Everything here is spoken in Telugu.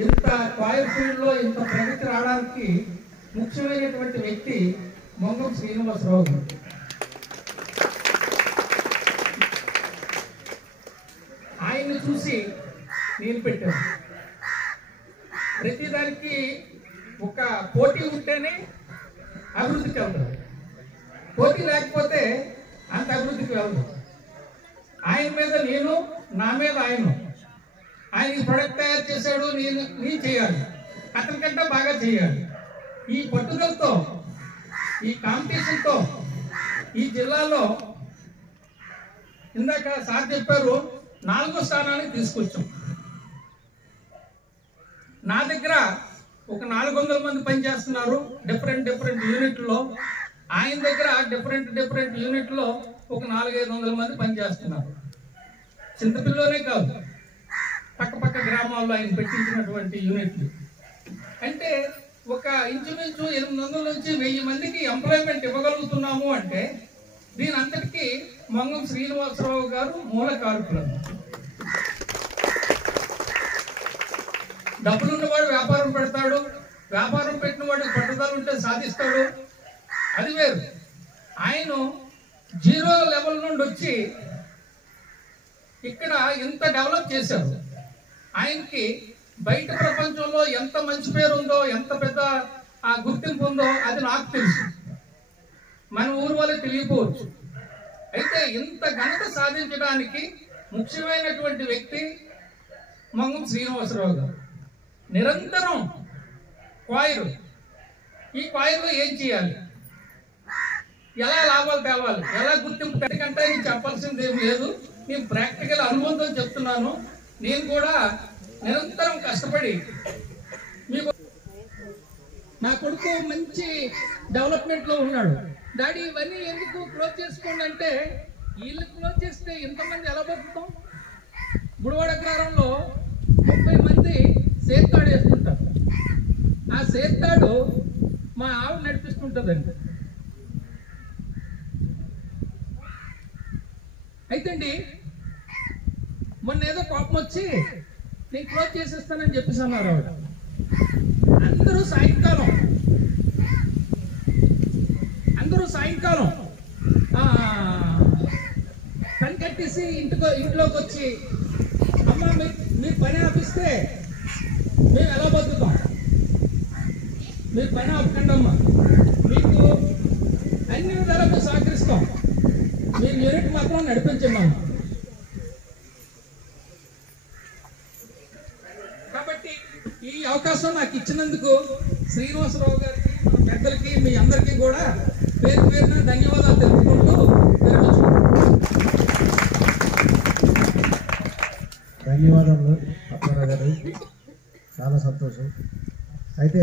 ఇంత కాయర్ ఫీల్డ్లో ఇంత ప్రగతి రావడానికి ముఖ్యమైనటువంటి వ్యక్తి మంగం శ్రీనివాసరావు గారు. ఆయన్ని చూసి నేను పెట్టాను. ప్రతిదానికి ఒక పోటీ ఉంటేనే అభివృద్ధికి వెళ్తారు, పోటీ లేకపోతే అంత అభివృద్ధికి వెళ్తారు. ఆయన మీద నేను, నా మీద ఆయన. ఆయన ఈ ప్రొడక్ట్ తయారు చేశాడు, నేను చేయాలి, అతనికంటే బాగా చేయాలి. ఈ పట్టుదలతో, ఈ కాంపిటీషన్తో ఈ జిల్లాలో ఇందాక సార్ చెప్పారు 4వ స్థానానికి తీసుకొచ్చాం. నా దగ్గర ఒక 400 మంది పనిచేస్తున్నారు డిఫరెంట్ యూనిట్లో. ఆయన దగ్గర డిఫరెంట్ యూనిట్లో ఒక 400-500 మంది పనిచేస్తున్నారు. చింతపిల్లోనే కాదు, పక్క గ్రామాల్లో ఆయన పెట్టించినటువంటి యూనిట్లు. అంటే ఒక ఇంచుమించు 800 నుంచి 1000 మందికి ఎంప్లాయ్మెంట్ ఇవ్వగలుగుతున్నాము అంటే దీని అంతటికీ మంగం శ్రీనివాసరావు గారు మూల కారకులు. డబ్బులున్నవాడు వ్యాపారం పెడతాడు, వ్యాపారం పెట్టిన వాడికి పట్టుదల ఉంటే సాధిస్తాడు, అది వేరు. ఆయన 0 లెవెల్ నుండి వచ్చి ఇక్కడ ఇంత డెవలప్ చేశారు. ఆయనకి బయట ప్రపంచంలో ఎంత మంచి పేరు ఉందో, ఎంత పెద్ద గుర్తింపు ఉందో అది నాకు తెలుసు, మన ఊరు వాళ్ళకి తెలియకపోవచ్చు. అయితే ఇంత ఘనత సాధించడానికి ముఖ్యమైనటువంటి వ్యక్తి మంగం శ్రీనివాసరావు గారు. నిరంతరం కాయరు, ఈ కాయర్లో ఏం చేయాలి, ఎలా లాభాలు తేవాలి, ఎలా గుర్తింపు కంటే నేను చెప్పాల్సింది ఏం లేదు. నేను ప్రాక్టికల్ అనుభవంతో చెప్తున్నాను. నేను కూడా నిరంతరం కష్టపడి మీకు, నా కొడుకు మంచి డెవలప్మెంట్లో ఉన్నాడు, డాడీ ఇవన్నీ ఎందుకు క్లోజ్ చేసుకోండి అంటే, వీళ్ళు క్లోజ్ చేస్తే ఇంతమంది ఎలా బతుకుతాం? గుడివాడ అగ్రహారంలో 30 మంది సేత్తాడు వేస్తుంటారు. ఆ సేత్తాడు మా ఆవిడ నడిపిస్తుంటుందండి. అయితే అండి మొన్న ఏదో కోపం వచ్చి నేను క్లోజ్ చేసేస్తానని చెప్పేసి అన్నారు ఆవిడ. అందరూ సాయంకాలం పని కట్టేసి ఇంట్లోకి వచ్చి, అమ్మ మీరు పని ఆపిస్తే మేము ఎలా బతుకుతాం, మీరు పని ఆపకండి అమ్మా, మీకు అన్ని విధాలుగా సహకరిస్తాం, మీరు యూనిట్ మాత్రం నడిపించండి అమ్మా. కాబట్టి ఈ అవకాశం నాకు ఇచ్చినందుకు శ్రీనివాసరావు గారికి, మన పెద్దలకి, మీ అందరికీ కూడా పేరు పేరున ధన్యవాదాలు తెలుపుకుంటూ ధన్యవాదాలు అప్పారావు గారు, చాలా సంతోషం. అయితే